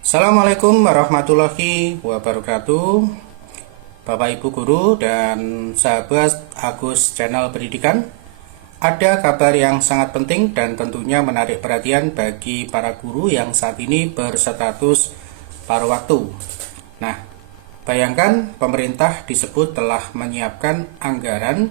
Assalamualaikum warahmatullahi wabarakatuh, Bapak Ibu Guru dan sahabat Agus Channel Pendidikan. Ada kabar yang sangat penting dan tentunya menarik perhatian bagi para guru yang saat ini berstatus paruh waktu. Nah, bayangkan pemerintah disebut telah menyiapkan anggaran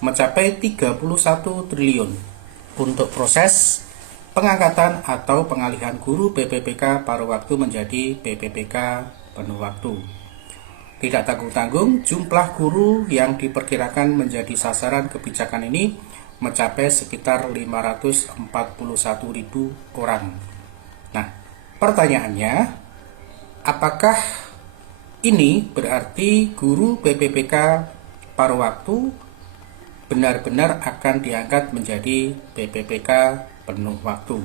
mencapai 31 triliun untuk proses pengangkatan atau pengalihan guru PPPK paruh waktu menjadi PPPK penuh waktu. Tidak tanggung-tanggung, jumlah guru yang diperkirakan menjadi sasaran kebijakan ini mencapai sekitar 541.000 orang. Nah, pertanyaannya, apakah ini berarti guru PPPK paruh waktu benar-benar akan diangkat menjadi PPPK penuh waktu?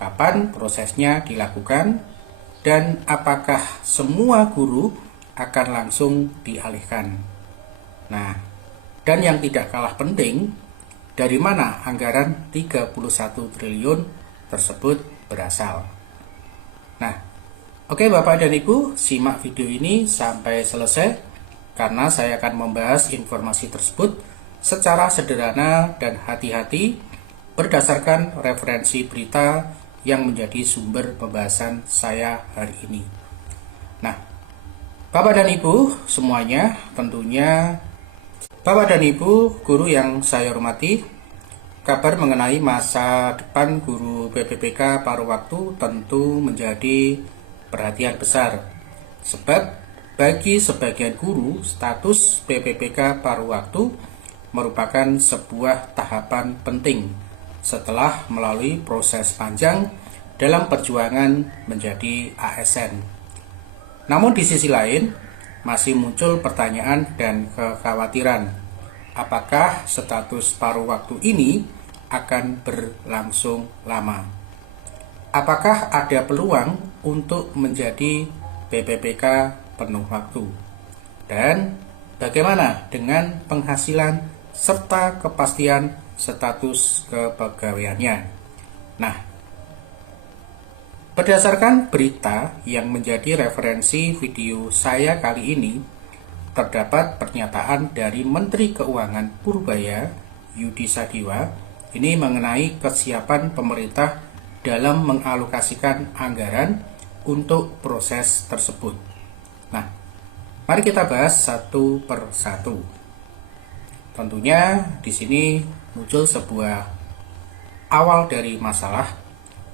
Kapan prosesnya dilakukan dan apakah semua guru akan langsung dialihkan? Nah, dan yang tidak kalah penting, dari mana anggaran 31 triliun tersebut berasal? Nah, oke Bapak dan Ibu, simak video ini sampai selesai karena saya akan membahas informasi tersebut secara sederhana dan hati-hati berdasarkan referensi berita yang menjadi sumber pembahasan saya hari ini. Nah, Bapak dan Ibu semuanya, tentunya Bapak dan Ibu guru yang saya hormati, kabar mengenai masa depan guru PPPK paruh waktu tentu menjadi perhatian besar. Sebab bagi sebagian guru, status PPPK paruh waktu merupakan sebuah tahapan penting setelah melalui proses panjang dalam perjuangan menjadi ASN. Namun di sisi lain, masih muncul pertanyaan dan kekhawatiran, apakah status paruh waktu ini akan berlangsung lama? Apakah ada peluang untuk menjadi PPPK penuh waktu? Dan bagaimana dengan penghasilan serta kepastian status kepegawaiannya? Nah, berdasarkan berita yang menjadi referensi video saya kali ini, terdapat pernyataan dari Menteri Keuangan Purbaya Yudi Sadiwa ini mengenai kesiapan pemerintah dalam mengalokasikan anggaran untuk proses tersebut. Nah, mari kita bahas satu per satu. Tentunya di sini muncul sebuah awal dari masalah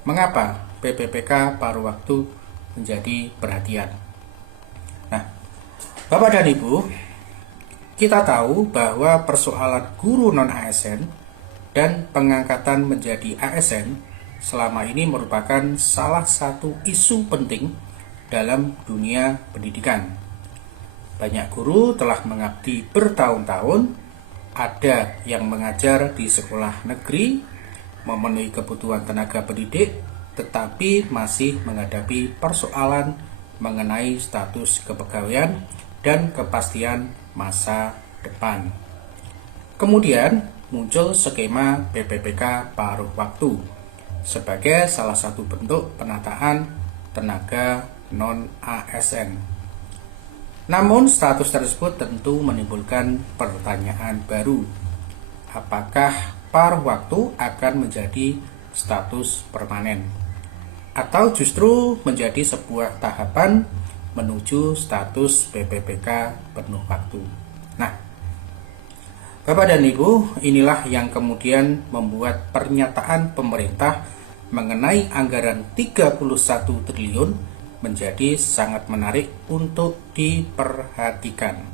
mengapa PPPK paruh waktu menjadi perhatian. Nah, Bapak dan Ibu, kita tahu bahwa persoalan guru non-ASN dan pengangkatan menjadi ASN selama ini merupakan salah satu isu penting dalam dunia pendidikan. Banyak guru telah mengabdi bertahun-tahun, ada yang mengajar di sekolah negeri, memenuhi kebutuhan tenaga pendidik, tetapi masih menghadapi persoalan mengenai status kepegawaian dan kepastian masa depan. Kemudian muncul skema PPPK paruh waktu sebagai salah satu bentuk penataan tenaga non-ASN. Namun status tersebut tentu menimbulkan pertanyaan baru. Apakah paruh waktu akan menjadi status permanen atau justru menjadi sebuah tahapan menuju status PPPK penuh waktu? Nah, Bapak dan Ibu, inilah yang kemudian membuat pernyataan pemerintah mengenai anggaran 31 triliun menjadi sangat menarik untuk diperhatikan.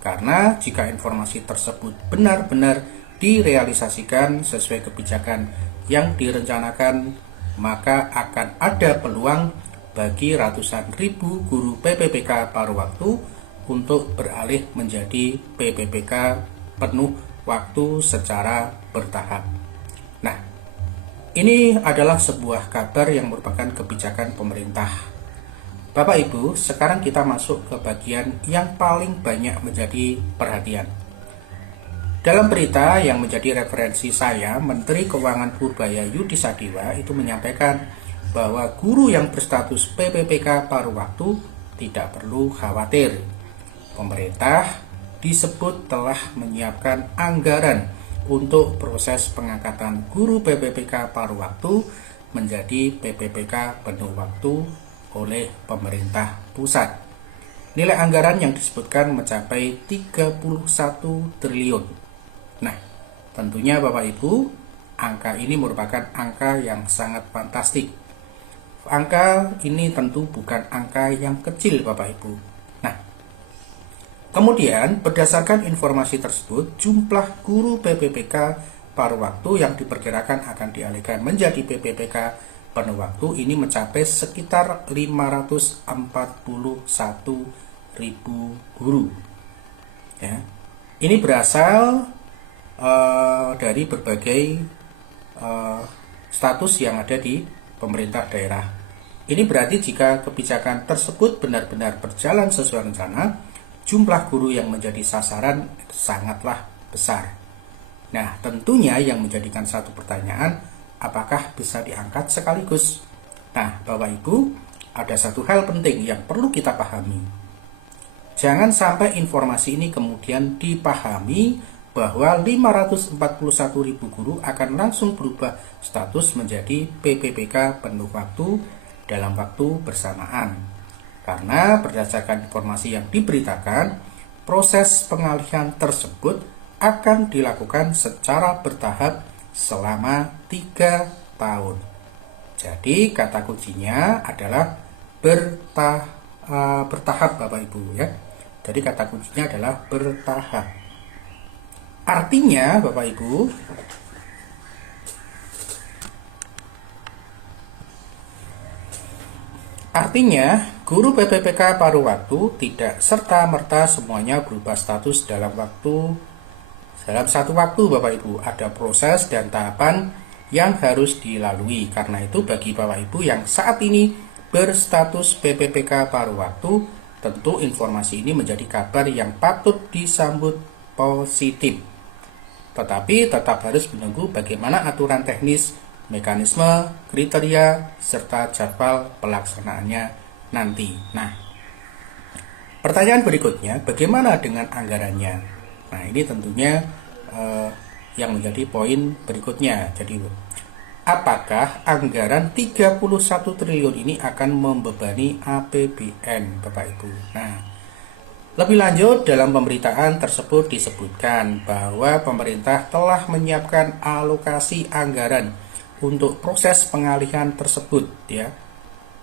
Karena jika informasi tersebut benar-benar direalisasikan sesuai kebijakan yang direncanakan, maka akan ada peluang bagi ratusan ribu guru PPPK paruh waktu untuk beralih menjadi PPPK penuh waktu secara bertahap. Nah, ini adalah sebuah kabar yang merupakan kebijakan pemerintah. Bapak Ibu, sekarang kita masuk ke bagian yang paling banyak menjadi perhatian. Dalam berita yang menjadi referensi saya, Menteri Keuangan Purbaya Yudi Sadiwa itu menyampaikan bahwa guru yang berstatus PPPK paruh waktu tidak perlu khawatir. Pemerintah disebut telah menyiapkan anggaran untuk proses pengangkatan guru PPPK paruh waktu menjadi PPPK penuh waktu oleh pemerintah pusat. Nilai anggaran yang disebutkan mencapai 31 triliun. Nah, tentunya Bapak Ibu, angka ini merupakan angka yang sangat fantastik. Angka ini tentu bukan angka yang kecil Bapak Ibu. Nah, kemudian berdasarkan informasi tersebut, jumlah guru PPPK paruh waktu yang diperkirakan akan dialihkan menjadi PPPK penuh waktu ini mencapai sekitar 541.000 guru. Ya. Ini berasal dari berbagai status yang ada di pemerintah daerah. Ini berarti jika kebijakan tersebut benar-benar berjalan sesuai rencana, jumlah guru yang menjadi sasaran sangatlah besar. Nah, tentunya yang menjadikan satu pertanyaan, apakah bisa diangkat sekaligus? Nah, Bapak Ibu, ada satu hal penting yang perlu kita pahami. Jangan sampai informasi ini kemudian dipahami bahwa 541.000 guru akan langsung berubah status menjadi PPPK penuh waktu dalam waktu bersamaan. Karena berdasarkan informasi yang diberitakan, proses pengalihan tersebut akan dilakukan secara bertahap selama 3 tahun. Jadi kata kuncinya adalah bertahap Bapak Ibu ya. Jadi kata kuncinya adalah bertahap. Artinya Bapak Ibu, guru PPPK paruh waktu tidak serta-merta semuanya berubah status dalam satu waktu Bapak Ibu. Ada proses dan tahapan yang harus dilalui. Karena itu bagi Bapak Ibu yang saat ini berstatus PPPK paruh waktu, tentu informasi ini menjadi kabar yang patut disambut positif. Tetapi tetap harus menunggu bagaimana aturan teknis, mekanisme, kriteria, serta jadwal pelaksanaannya nanti. Nah, pertanyaan berikutnya, bagaimana dengan anggarannya? Nah, ini tentunya yang menjadi poin berikutnya. Jadi, apakah anggaran 31 triliun ini akan membebani APBN, Bapak Ibu? Nah, lebih lanjut dalam pemberitaan tersebut disebutkan bahwa pemerintah telah menyiapkan alokasi anggaran untuk proses pengalihan tersebut ya.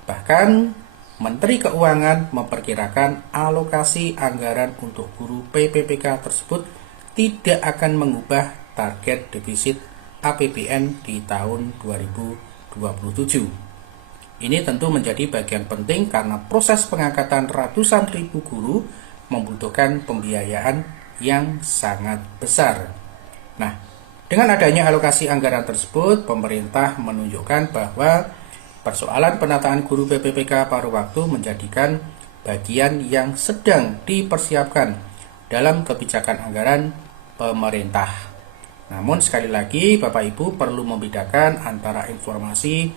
Bahkan Menteri Keuangan memperkirakan alokasi anggaran untuk guru PPPK tersebut tidak akan mengubah target defisit APBN di tahun 2027. Ini tentu menjadi bagian penting karena proses pengangkatan ratusan ribu guru membutuhkan pembiayaan yang sangat besar. Nah, dengan adanya alokasi anggaran tersebut, pemerintah menunjukkan bahwa persoalan penataan guru PPPK paruh waktu menjadikan bagian yang sedang dipersiapkan dalam kebijakan anggaran pemerintah. Namun sekali lagi Bapak Ibu perlu membedakan antara informasi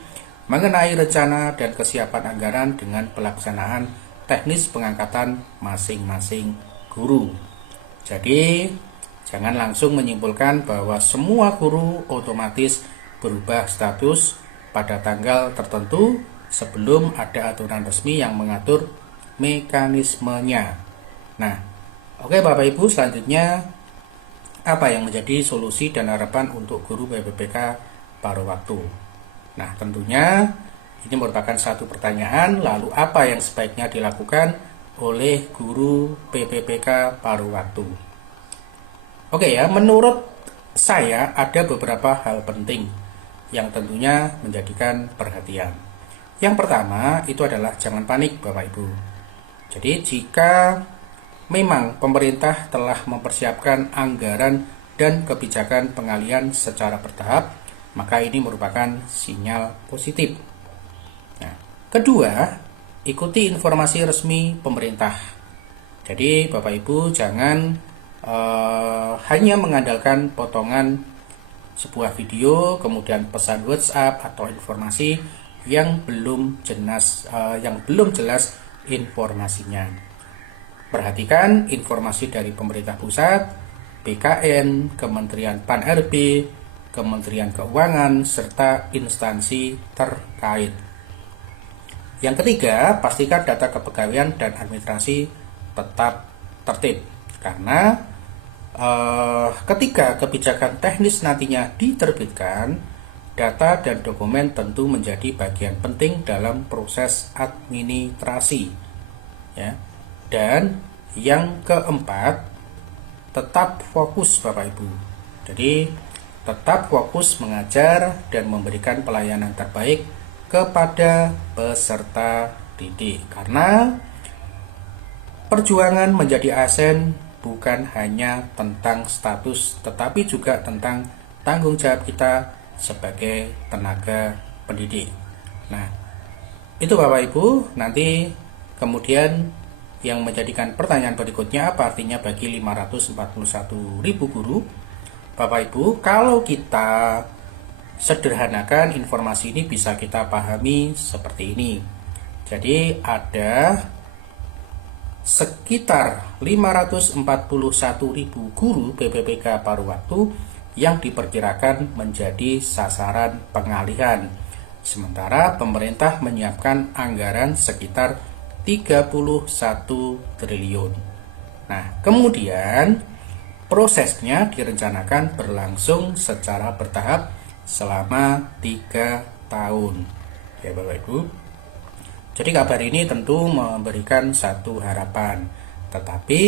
mengenai rencana dan kesiapan anggaran dengan pelaksanaan teknis pengangkatan masing-masing guru. Jadi jangan langsung menyimpulkan bahwa semua guru otomatis berubah status pada tanggal tertentu sebelum ada aturan resmi yang mengatur mekanismenya. Nah, oke Bapak Ibu, selanjutnya apa yang menjadi solusi dan harapan untuk guru PPPK paruh waktu? Nah, tentunya ini merupakan satu pertanyaan, lalu apa yang sebaiknya dilakukan oleh guru PPPK paruh waktu? Oke ya, menurut saya ada beberapa hal penting yang tentunya menjadikan perhatian. Yang pertama itu adalah jangan panik Bapak Ibu. Jadi jika memang pemerintah telah mempersiapkan anggaran dan kebijakan pengalihan secara bertahap, maka ini merupakan sinyal positif. Nah, kedua, ikuti informasi resmi pemerintah. Jadi Bapak Ibu jangan hanya mengandalkan potongan sebuah video, kemudian pesan WhatsApp atau informasi yang belum jelas informasinya. Perhatikan informasi dari pemerintah pusat, BKN, Kementerian Pan-RB, Kementerian Keuangan, serta instansi terkait. Yang ketiga, pastikan data kepegawaian dan administrasi tetap tertib. Karena ketika kebijakan teknis nantinya diterbitkan, data dan dokumen tentu menjadi bagian penting dalam proses administrasi. Ya. Dan yang keempat, tetap fokus Bapak Ibu. Jadi tetap fokus mengajar dan memberikan pelayanan terbaik kepada peserta didik. Karena perjuangan menjadi ASN bukan hanya tentang status, tetapi juga tentang tanggung jawab kita sebagai tenaga pendidik. Nah, itu Bapak Ibu. Nanti kemudian yang menjadikan pertanyaan berikutnya, apa artinya bagi 541.000 guru? Bapak Ibu, kalau kita sederhanakan informasi ini bisa kita pahami seperti ini. Jadi ada sekitar 541.000 guru PPPK paruh waktu yang diperkirakan menjadi sasaran pengalihan. Sementara pemerintah menyiapkan anggaran sekitar 31 triliun. Nah, kemudian prosesnya direncanakan berlangsung secara bertahap selama 3 tahun. Ya Bapak Ibu. Jadi kabar ini tentu memberikan satu harapan. Tetapi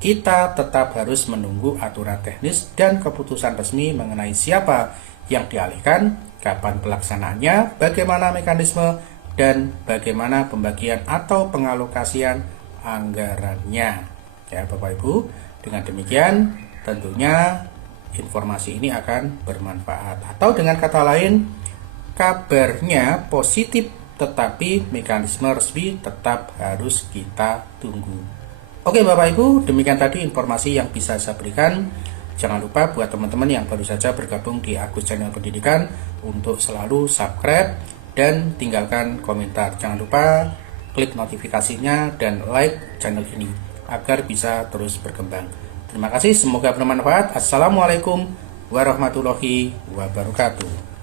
kita tetap harus menunggu aturan teknis dan keputusan resmi mengenai siapa yang dialihkan, kapan pelaksanaannya, bagaimana mekanisme, dan bagaimana pembagian atau pengalokasian anggarannya. Ya Bapak Ibu, dengan demikian tentunya informasi ini akan bermanfaat. Atau dengan kata lain, kabarnya positif, tetapi mekanisme resmi tetap harus kita tunggu. Oke Bapak Ibu, demikian tadi informasi yang bisa saya berikan. Jangan lupa buat teman-teman yang baru saja bergabung di Agus Channel Pendidikan untuk selalu subscribe dan tinggalkan komentar. Jangan lupa klik notifikasinya dan like channel ini agar bisa terus berkembang. Terima kasih, semoga bermanfaat. Assalamualaikum warahmatullahi wabarakatuh.